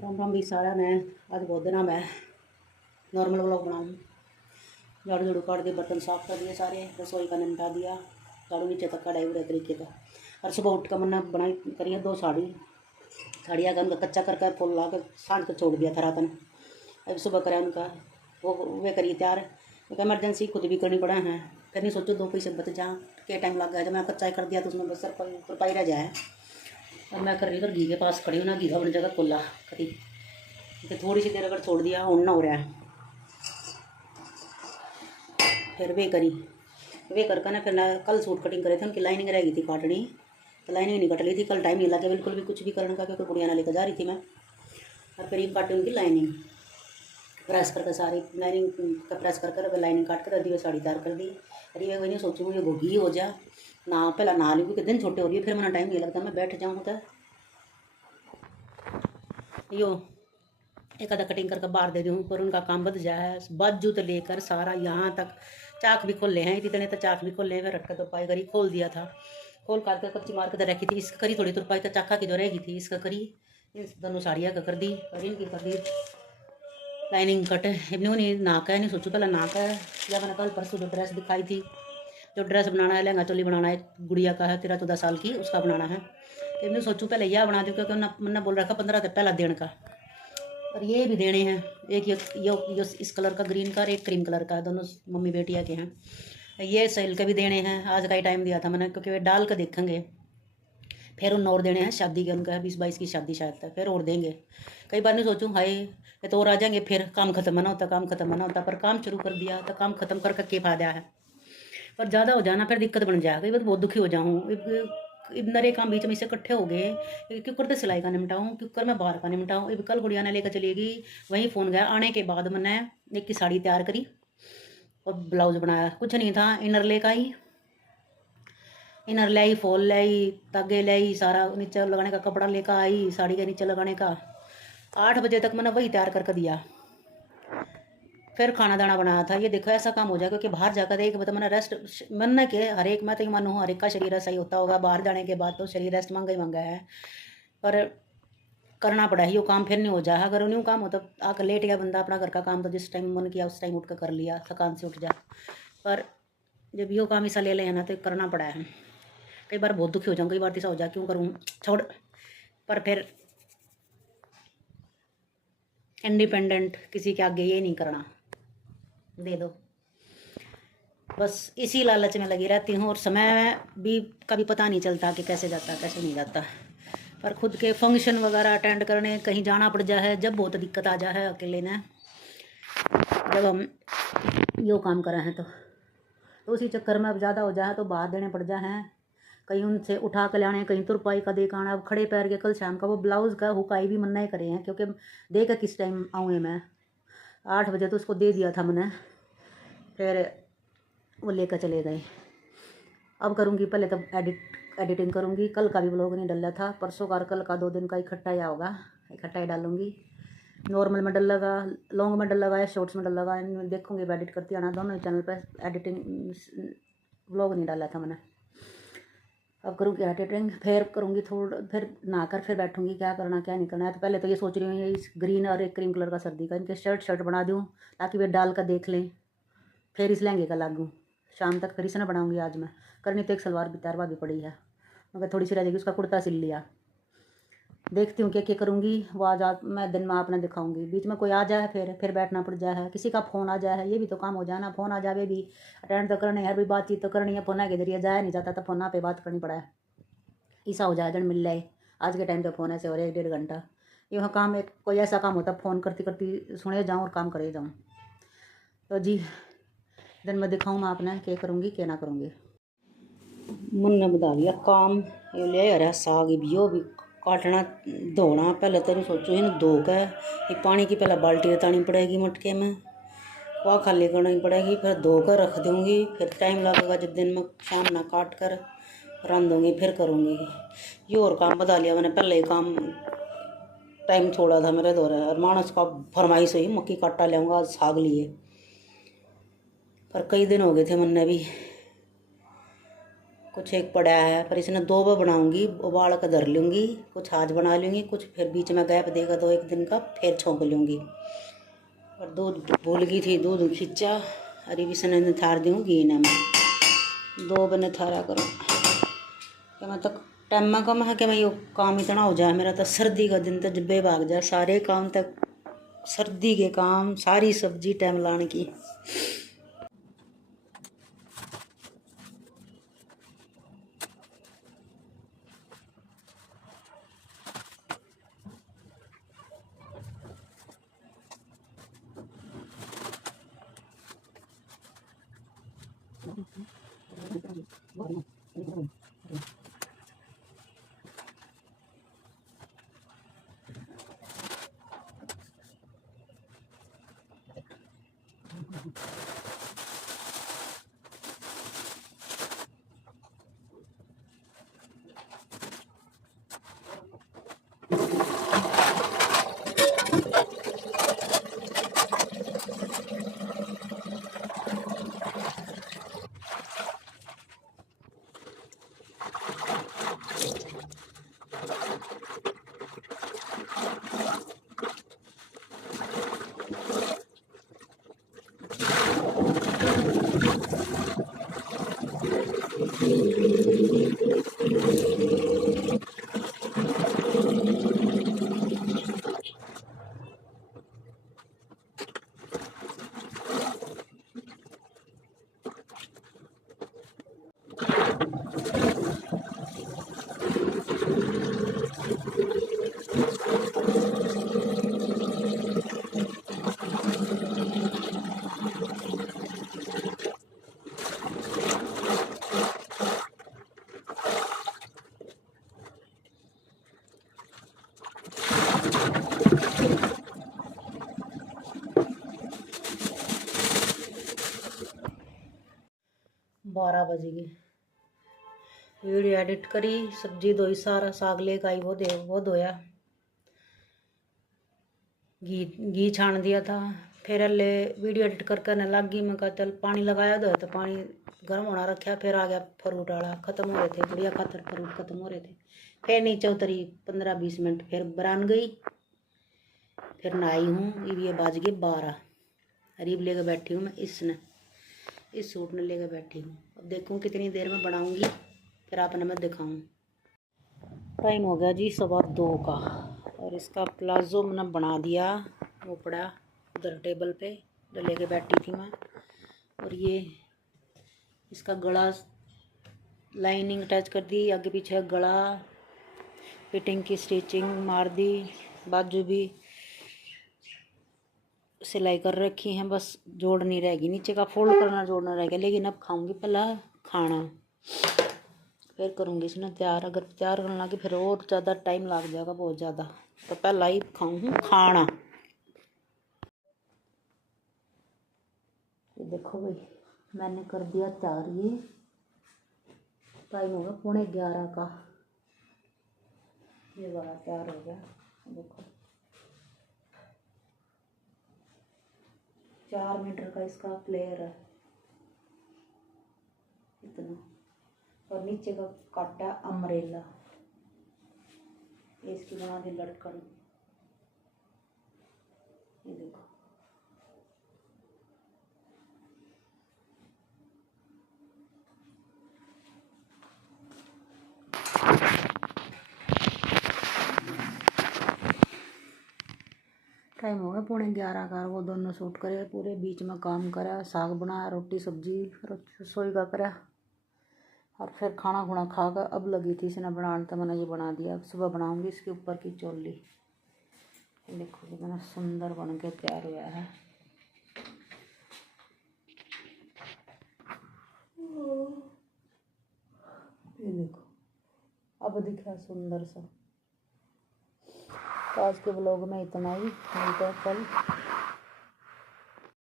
राम राम भी सारा ने। आज बहुत दिन मैं नॉर्मल व्लॉग बनाऊँ। झाड़ू झाड़ू काट दिए, बर्तन साफ कर दिए, सारे रसोई का निपटा दिया, झाड़ू नीचे तक कढ़ाई बुरे तरीके का। और सुबह उठ कर मैंने बनाई करी है 2 साड़ियाँ का उनका कच्चा करके फूल ला कर साँझ को छोड़ दिया था रातन। अब सुबह करा उनका वो वे करिए तैयार। क्योंकि इमरजेंसी खुद भी करनी पड़ा है। फिर नहीं सोचो 2 पैसे बच जा के टाइम लग गया। जब मैं कच्चा कर दिया तो उसमें बस रुपये रह जाए। और मैं कर रही उधर घी के पास खड़ी हूँ ना, घी अपनी जगह खुला करी कि थोड़ी सी देर अगर छोड़ दिया ऑन ना हो रहा है। फिर वे करके ना फिर ना कल सूट कटिंग करे थे, उनकी लाइनिंग रह गई थी काटनी, तो लाइनिंग नहीं कट ली थी। कल टाइम नहीं लगा बिल्कुल भी कुछ भी करने का, क्योंकि गुड़िया ना लेकर जा रही थी मैं। और फिर ये काटी उनकी लाइनिंग प्रेस करके, सारी लाइनिंग का प्रेस कर लाइनिंग काट कर दी, साड़ी तैयार कर दी। अरे मैं वही सोचूँ मुझे घी हो जा ना, पहला नहा ली क्योंकि दिन छोटे हो रही है, फिर मैंने टाइम नहीं लगता, मैं बैठ जाऊँ तो यो एक आधा कटिंग करके बाहर दे दूँ। पर उनका काम बद जाए, बाजू तो लेकर सारा यहाँ तक चाक भी खोले हैं, इतने तो चाक भी खोले हैं। रख कर तो पाई करी खोल दिया था, खोल कर कच्ची मार कर रखी थी। इसका करी थोड़ी तुरपाई तो चाका की जो रहेगी थी, इसका करी इन दोनों साड़ियाँ का कर दी। और इनकी कर दी लाइनिंग कट। नहीं नाक है, नहीं सोचो पहले नाक है। या मैंने कल परसों जो ड्रेस दिखाई थी, जो ड्रेस बनाना है, लहंगा चोली बनाना है, गुड़िया का है 13-14 साल की, उसका बनाना है। तो इन्हें सोचूँ पहले यह बना दूँ, क्योंकि मैंने बोल रखा 15 तो पहला देने का। और ये भी देने हैं, एक ये इस कलर का ग्रीन का और एक क्रीम कलर का, दोनों मम्मी बेटिया के हैं। ये सेल के भी देने हैं, आज का ही टाइम दिया था मैंने, क्योंकि वे डाल कर देखेंगे। फिर उन और देने हैं शादी के, उनका है 20-22 की शादी शायद तक, फिर और देंगे। कई बार नहीं सोचूँ हाय ये तो और आ जाएंगे, फिर काम खत्म ना होता, काम खत्म ना होता। पर काम शुरू कर दिया तो काम खत्म करके क्या फायदा है। पर ज़्यादा हो जाना फिर दिक्कत बन जाएगा। ये बहुत दुखी हो जाऊँ। नरे काम बीच में से इकट्ठे हो गए। क्योंकि तो सिलाई का निपटाऊँ, क्योंकि मैं बाहर का निपटाऊँ। कल गुड़िया ने लेकर चली गई, वहीं फ़ोन गया। आने के बाद मैंने एक की साड़ी तैयार करी और ब्लाउज बनाया। कुछ नहीं था, इनर ले का ही इनर ले आई, फॉल ले आई, तागे ले आई, सारा नीचे लगाने का कपड़ा लेकर आई, साड़ी के नीचे लगाने का। 8 बजे तक मैंने वही तैयार करके दिया। फिर खाना दाना बनाया था। ये देखो ऐसा काम हो जाए, क्योंकि बाहर जाकर एक मतलब मैंने रेस्ट मन के हर एक, मैं तो मानूँ हर एक का शरीर ऐसा ही होता होगा। बाहर जाने के बाद तो शरीर रेस्ट मांगा ही मांगा है, पर करना पड़ा है। यो काम फिर नहीं हो जाए। अगर न्यू काम हो तो आकर लेट गया बंदा अपना घर का काम, तो जिस टाइम मन किया उस टाइम उठ कर लिया, थकान से उठ जा। पर जब यो काम ऐसा ले लें ना तो करना पड़ा है। कई बार बहुत दुखी हो जाऊँ, कई बार ऐसा हो जाए क्यों करूँ छोड़। पर फिर इंडिपेंडेंट किसी के आगे ये नहीं करना, दे दो बस, इसी लालच में लगी रहती हूँ। और समय भी कभी पता नहीं चलता कि कैसे जाता कैसे नहीं जाता। पर खुद के फंक्शन वगैरह अटेंड करने कहीं जाना पड़ जाए है, जब बहुत दिक्कत आ जाए है अकेले ने, जब हम यो काम करें हैं तो उसी चक्कर में अब ज़्यादा हो जाए तो बाहर देने पड़ जाए हैं। कहीं उनसे उठा के लाने, कहीं तुरपाई का देख आना। अब खड़े पैर के कल शाम का वो ब्लाउज़ का हुकाई भी मन्ना ही करे हैं, क्योंकि दे कर किस टाइम आऊँ मैं। 8 बजे तो उसको दे दिया था मैंने, फिर वो लेकर चले गए। अब करूँगी, पहले तो एडिटिंग करूँगी। कल का भी व्लॉग नहीं डला था, परसों का और कल का 2 दिन का इकट्ठा ही होगा, इकट्ठा ही डालूँगी। नॉर्मल में डल लगा, लॉन्ग में डल लगा या शॉर्ट्स में डल लगा, इनमें देखूँगी। एडिट करती आना दोनों चैनल पर। एडिटिंग व्लॉग नहीं डाला था मैंने, अब करूँगी एडिटिंग। फिर करूँगी फिर नहाकर फिर बैठूँगी क्या करना क्या नहीं करना है। तो पहले तो ये सोच रही हूँ ये इस ग्रीन और एक क्रीम कलर का सर्दी का इनके शर्ट बना दूँ, ताकि वे डाल कर देख लें। फिर इस लहंगे का लागू शाम तक, फिर इसने बनाऊँगी आज मैं। करनी तो एक सलवार भी तैयार भी पड़ी है, मगर थोड़ी सी रह जाएगी, उसका कुर्ता सिल लिया। देखती हूँ क्या क्या करूँगी, वो आज मैं दिन में आपने दिखाऊँगी। बीच में कोई आ जाए फिर बैठना पड़ जाए है, किसी का फ़ोन आ जाए है, ये भी तो काम हो जाए ना। फ़ोन आ जाए भी अटेंड तो करने है, भी बातचीत तो करनी है। फ़ोन के जरिए जाया नहीं जाता, तो फ़ोन पे बात करनी पड़ा है। ऐसा हो जाए जन मिल जाए आज के टाइम तो फ़ोन ऐसे हो रहा है 1-1.5 घंटा। ये काम एक कोई ऐसा काम होता फ़ोन करती करती सुने जाऊँ और काम करे जाऊँ। तो जी दिन में दिखाऊँ मैं आपने क्या करूँगी क्या ना करूँगी। मन ने बता लिया काम। ये ले आ रहा साग भी, वो भी काटना धोना। पहले तो सोचो इन्हें धो के ये पानी की पहले बाल्टी रतानी पड़ेगी मटके में, वह खाली करनी पड़ेगी, फिर धो कर रख दूँगी। फिर टाइम लगेगा, जब दिन में शाम ना काट कर रांधूँगी फिर करूँगी। ये और काम बता लिया मैंने, पहले ही काम टाइम छोड़ा था मेरे द्वारा। और मानस का फरमाइश हुई मक्की का आटा लेऊँगा आज साग लिए, पर कई दिन हो गए थे मैंने भी कुछ एक पड़ा है, पर इसने 2 बार बनाऊंगी, उबाल कर धर लूँगी, कुछ आज बना लूँगी, कुछ फिर बीच में गैप देगा 2-1 दिन का, फिर छोंक लूँगी। और दूध भूल गई थी, दूध खींचा, अरे इसने निथार दूँगी ना मैं 2 बने थारा करो कि मैं तक टाइम में कम है कि मैं ये काम इतना हो जाए मेरा। तो सर्दी का दिन तो जब्बे भाग जाए सारे काम तक, सर्दी के काम, सारी सब्जी टाइम लाने की। बारह बज गए, वीडियो एडिट करी, सब्जी धोई, सारा साग लेकर आई, वो धोया, घी छान दिया था। फिर अल्ले वीडियो एडिट करने लग गई। मैं कहा चल पानी लगाया दो, तो पानी गर्म होना रखा। फिर आ गया फ्रूट वाला, ख़त्म हो रहे थे, बढ़िया खातर फ्रूट ख़त्म हो रहे थे। फिर नीचे उतरी 15-20 मिनट, फिर बरान गई, फिर नहाई हूँ। ये बाज गए 12। अरीब लेकर बैठी हूँ मैं, इस सूट ने लेकर बैठी हूँ। अब देखूँ कितनी देर में बनाऊँगी, फिर आपने मैं दिखाऊँ। टाइम हो गया जी 2:15 का, और इसका प्लाज़ो मैंने बना दिया, वो पड़ा उधर टेबल पे जो लेके बैठी थी मैं। और ये इसका गला लाइनिंग अटैच कर दी, आगे पीछे गला, फिटिंग की स्टिचिंग मार दी, बाजू भी सिलाई कर रखी हैं, बस जोड़नी रहेगी, नीचे का फोल्ड करना जोड़ना रहेगा। लेकिन अब खाऊंगी पहला खाना, फिर करूँगी इसने तैयार। अगर तैयार करना लगी फिर और ज़्यादा टाइम लग जाएगा, बहुत ज़्यादा, तो पहला ही खाऊँ खाना। ये देखो भाई, मैंने कर दिया तैयार। ये टाइम होगा 11:15 का, ये वाला तैयार हो गया। देखो 4 मीटर का इसका प्लेयर है इतना, और नीचे का काटा अम्ब्रेला, ये इसकी बना दी लटकन। ये देखो टाइम हो गया 11:15 का। वो दोनों सूट करे, पूरे बीच में काम करा, साग बनाया, रोटी सब्जी, फिर रसोई का करा, और फिर खाना खुना खा कर अब लगी थी इसने बनाने, तो मैंने ये बना दिया। सुबह बनाऊंगी इसके ऊपर की चोली। देखो कितना सुंदर बन के तैयार हुआ है। ये देखो अब दिख रहा सुंदर सा। तो आज के ब्लॉग में इतना ही, मिलते हैं कल।